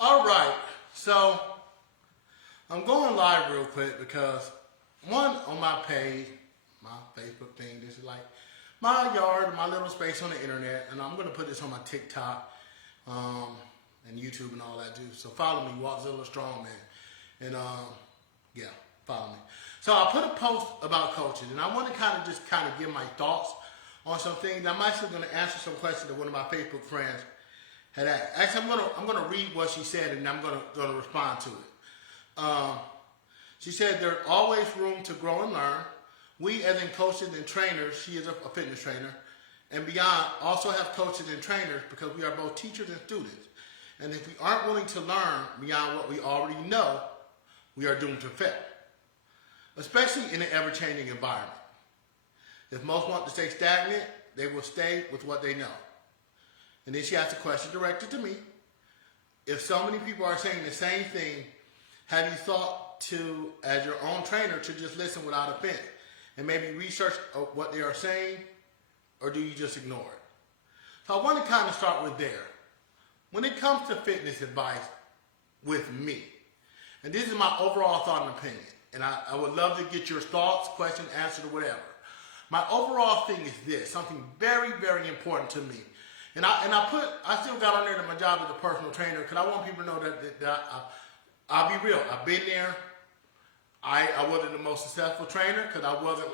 All right, so I'm going live real quick because one, on my page, my Facebook thing, this is like my yard, my little space on the internet, and I'm gonna put this on my TikTok, and YouTube and all that too. So follow me, Waltzilla Strongman, and yeah, follow me. So I put a post about coaching, and I want to kind of give my thoughts on some things. I'm actually gonna answer some questions that one of my Facebook friends had asked. Actually, I'm gonna read what she said, and I'm gonna respond to it. She said there's always room to grow and learn. We, as in coaches and trainers, she is a fitness trainer, and beyond, also have coaches and trainers because we are both teachers and students. And if we aren't willing to learn beyond what we already know, we are doomed to fail, especially in an ever-changing environment. If most want to stay stagnant, they will stay with what they know. And then she asked a question directed to me. If so many people are saying the same thing, have you thought to, as your own trainer, to just listen without offense and maybe research what they are saying, or do you just ignore it? So I want to kind of start with there. When it comes to fitness advice with me, and this is my overall thought and opinion, and I would love to get your thoughts, questions, answered, or whatever. My overall thing is this, something very, very important to me. And I still got on there to my job as a personal trainer because I want people to know that I'll be real. I've been there. I wasn't the most successful trainer because I wasn't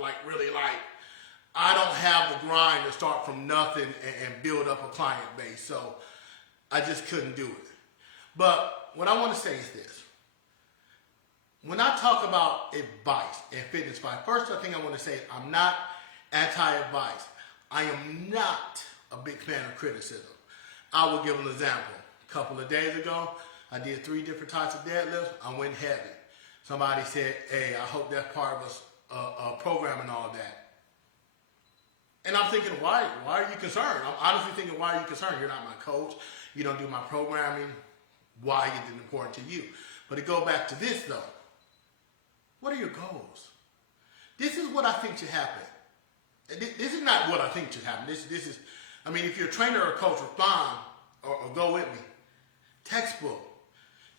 I don't have the grind to start from nothing and build up a client base. So I just couldn't do it. But what I want to say is this. When I talk about advice and fitness advice, first thing I want to say is I'm not anti-advice. I am not a big fan of criticism. I will give an example. A couple of days ago, I did 3 different types of deadlifts. I went heavy. Somebody said, hey, I hope that's part of a program and all that. And I'm thinking, why are you concerned? I'm honestly thinking, why are you concerned? You're not my coach. You don't do my programming. Why is it important to you? But to go back to this though, what are your goals? This is what I think should happen. This is not what I think should happen. This is, I mean, if you're a trainer or a coach, respond or go with me. Textbook.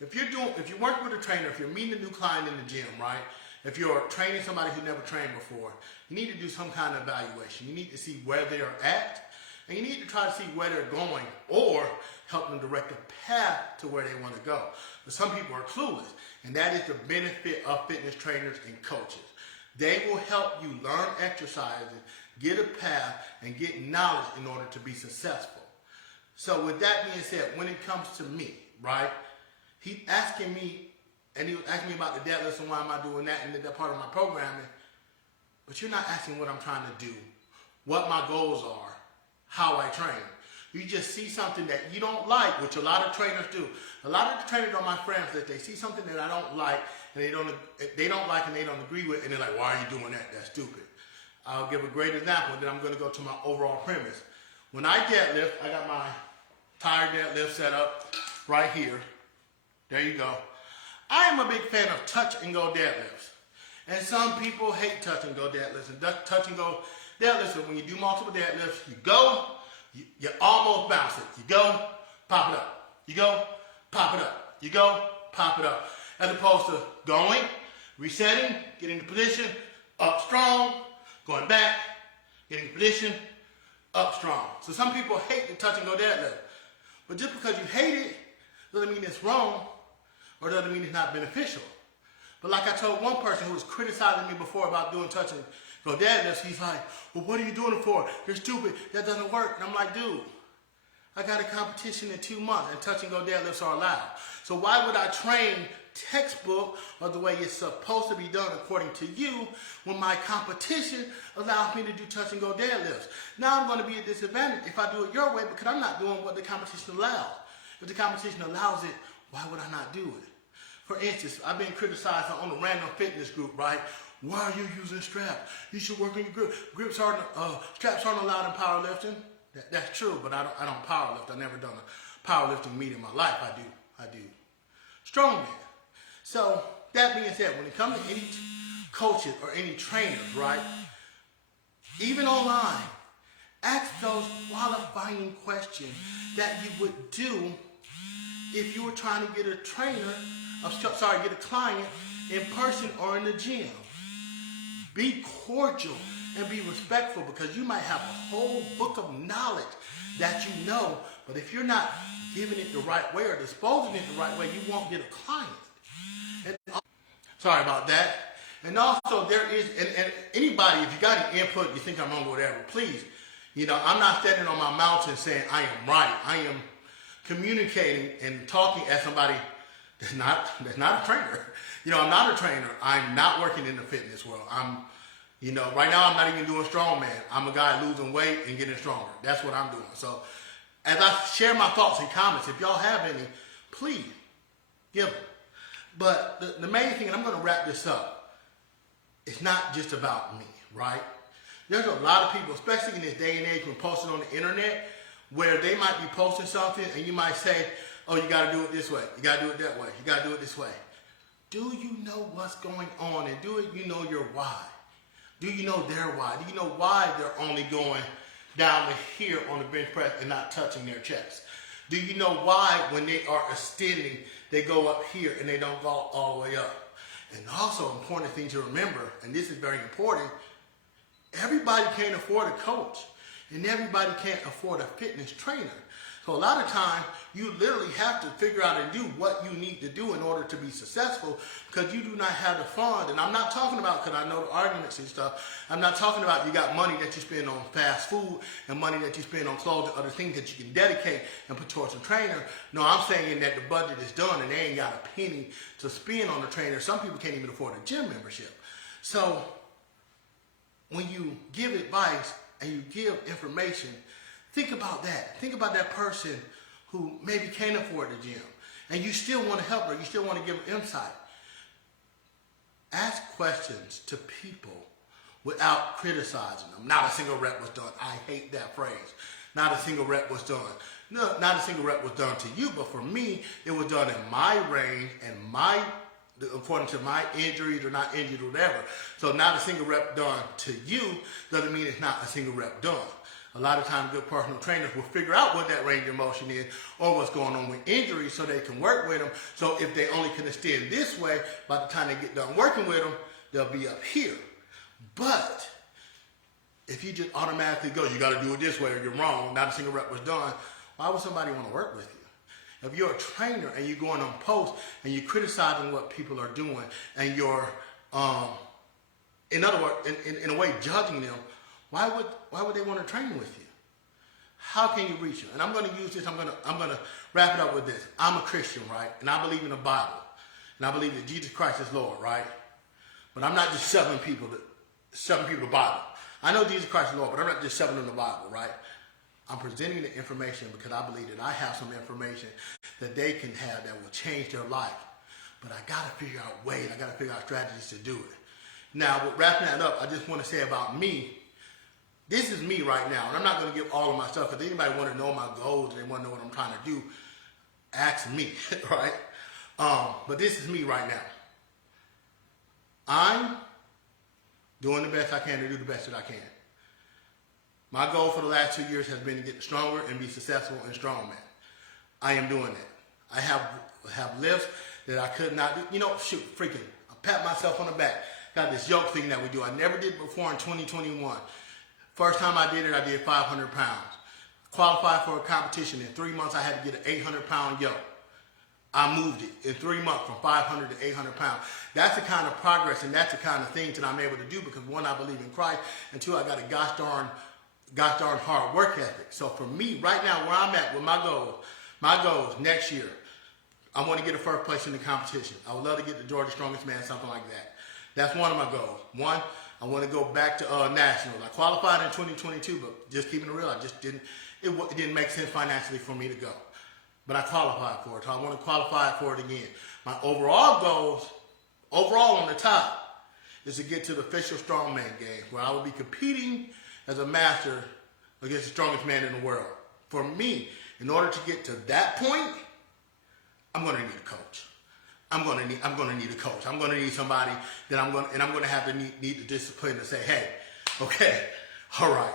If you're working with a trainer, if you're meeting a new client in the gym, right? If you're training somebody who never trained before, you need to do some kind of evaluation. You need to see where they are at, and you need to try to see where they're going or help them direct a path to where they want to go. But some people are clueless, and that is the benefit of fitness trainers and coaches. They will help you learn exercises, get a path, and get knowledge in order to be successful. So with that being said, when it comes to me, right, he was asking me about the deadlifts and why am I doing that and that part of my programming, but you're not asking what I'm trying to do, what my goals are, how I train. You just see something that you don't like, which a lot of trainers do. A lot of the trainers are my friends that they see something that I don't like and they don't like and they don't agree with, and they're like, why are you doing that? That's stupid. I'll give a great example, then I'm going to go to my overall premise. When I deadlift, I got my tire deadlift set up right here. There you go. I am a big fan of touch and go deadlifts. And some people hate touch and go deadlifts. And touch and go deadlifts, when you do multiple deadlifts, you go, you almost bounce it. You go, pop it up. You go, pop it up. You go, pop it up. As opposed to going, resetting, getting into position, up strong, going back, getting into position, up strong. So some people hate the touch and go deadlift. But just because you hate it doesn't mean it's wrong or doesn't mean it's not beneficial. But like I told one person who was criticizing me before about doing touch and go deadlifts, he's like, well, what are you doing it for? You're stupid. That doesn't work. And I'm like, dude, I got a competition in 2 months and touch and go deadlifts are allowed. So why would I train textbook or the way it's supposed to be done according to you when my competition allows me to do touch and go deadlifts? Now I'm going to be at disadvantage if I do it your way because I'm not doing what the competition allows. If the competition allows it, why would I not do it? For instance, I've been criticized on a random fitness group, right? Why are you using straps? You should work on your grip. Straps aren't allowed in powerlifting. That's true, but I don't powerlift. I've never done a powerlifting meet in my life. I do strongman. So that being said, when it comes to any coaches or any trainers, right? Even online, ask those qualifying questions that you would do if you were trying to get a trainer, get a client in person or in the gym. Be cordial and be respectful, because you might have a whole book of knowledge that you know, but if you're not giving it the right way or disposing it the right way, you won't get a client. And, sorry about that. And also there is, and anybody, if you got any input, you think I'm wrong or whatever, please, I'm not standing on my mountain saying I am right. I am communicating and talking as somebody that's not a trainer. I'm not a trainer. I'm not working in the fitness world. Right now I'm not even doing Strongman. I'm a guy losing weight and getting stronger. That's what I'm doing. So as I share my thoughts and comments, if y'all have any, please give them. But the main thing, and I'm going to wrap this up, it's not just about me, right? There's a lot of people, especially in this day and age when posting on the internet, where they might be posting something and you might say, oh, you got to do it this way. You got to do it that way. You got to do it this way. Do you know what's going on? And do you know your why? Do you know their why? Do you know why they're only going down to here on the bench press and not touching their chest? Do you know why when they are extending, they go up here and they don't go all the way up? And also, important thing to remember, and this is very important, everybody can't afford a coach, and everybody can't afford a fitness trainer. So a lot of times, you literally have to figure out and do what you need to do in order to be successful, because you do not have the funds. And I'm not talking about, because I know the arguments and stuff, I'm not talking about you got money that you spend on fast food and money that you spend on clothes and other things that you can dedicate and put towards a trainer. No, I'm saying that the budget is done and they ain't got a penny to spend on a trainer. Some people can't even afford a gym membership. So when you give advice and you give information, think about that. Think about that person who maybe can't afford the gym, and you still want to help her. You still want to give her insight. Ask questions to people without criticizing them. Not a single rep was done. I hate that phrase. Not a single rep was done. No, not a single rep was done to you, but for me, it was done in my range and according to my injuries or not injured or whatever. So not a single rep done to you doesn't mean it's not a single rep done. A lot of times good personal trainers will figure out what that range of motion is or what's going on with injuries so they can work with them. So if they only can extend this way, by the time they get done working with them, they'll be up here. But if you just automatically go, you got to do it this way or you're wrong, not a single rep was done, why would somebody want to work with you? If you're a trainer and you're going on post and you're criticizing what people are doing and you're, in other words, in a way judging them, why would they want to train with you? How can you reach them? And I'm going to use this. I'm going to wrap it up with this. I'm a Christian, right? And I believe in the Bible, and I believe that Jesus Christ is Lord, right? But I'm not just shoving people the Bible. I know Jesus Christ is Lord, but I'm not just shoving them the Bible, right? I'm presenting the information because I believe that I have some information that they can have that will change their life. But I got to figure out ways. I got to figure out strategies to do it. Now, with wrapping that up, I just want to say about me. This is me right now, and I'm not going to give all of my stuff, because anybody want to know my goals and they want to know what I'm trying to do, ask me, right? But this is me right now. I'm doing the best I can to do the best that I can. My goal for the last 2 years has been to get stronger and be successful in Strongman. I am doing that. I have lifts that I could not do. I pat myself on the back. Got this yoke thing that we do. I never did before in 2021. First time I did it, I did 500 pounds. Qualified for a competition. In 3 months, I had to get an 800-pound yoke. I moved it in 3 months from 500 to 800 pounds. That's the kind of progress and that's the kind of things that I'm able to do because, one, I believe in Christ, and two, I got a gosh darn hard work ethic. So for me, right now, where I'm at with my goals next year, I want to get a first place in the competition. I would love to get the Georgia Strongest Man, something like that. That's one of my goals. One, I want to go back to nationals. I qualified in 2022, but just keeping it real, it didn't make sense financially for me to go. But I qualified for it, so I want to qualify for it again. My overall goals, on the top, is to get to the official Strongman Games, where I will be competing as a master against the strongest man in the world. For me, in order to get to that point, I'm going to need a coach. I'm going to need a coach. I'm going to need somebody that I'm going to have to need the discipline to say, hey, okay, all right,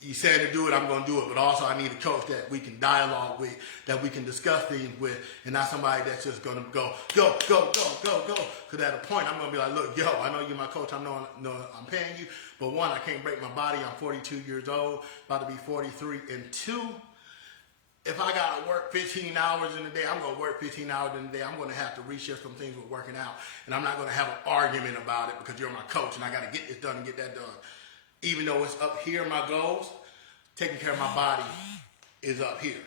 you said to do it, I'm going to do it. But also, I need a coach that we can dialogue with, that we can discuss things with, and not somebody that's just going to go. Because at a point, I'm going to be like, look, yo, I know you're my coach. I know I'm paying you. But one, I can't break my body. I'm 42 years old, about to be 43. And two, if I got to work 15 hours in a day, I'm going to work 15 hours in a day. I'm going to have to reshift some things with working out. And I'm not going to have an argument about it because you're my coach and I got to get this done and get that done. Even though it's up here, my goals, taking care of my body is up here.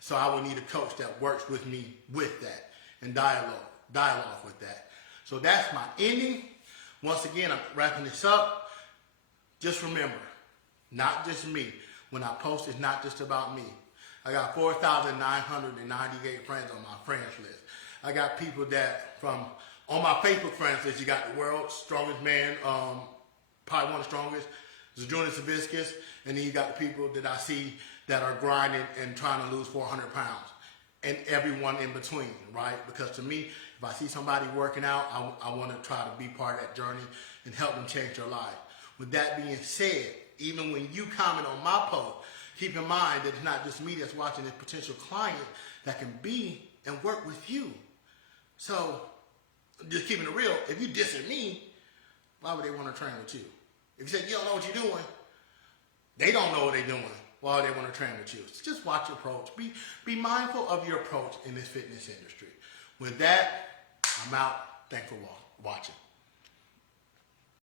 So I would need a coach that works with me with that and dialogue with that. So that's my ending. Once again, I'm wrapping this up. Just remember, not just me. When I post, it's not just about me. I got 4,998 friends on my friends list. I got people that on my Facebook friends list, you got the world's strongest man, probably one of the strongest, Zadrunas Hibiscus, and then you got the people that I see that are grinding and trying to lose 400 pounds, and everyone in between, right? Because to me, if I see somebody working out, I want to try to be part of that journey and help them change their life. With that being said, even when you comment on my post, keep in mind that it's not just me that's watching this potential client that can be and work with you. So, just keeping it real, if you dissing me, why would they want to train with you? If you say you don't know what you're doing, they don't know what they're doing. Why would they want to train with you? So just watch your approach. Be mindful of your approach in this fitness industry. With that, I'm out. Thanks for watching.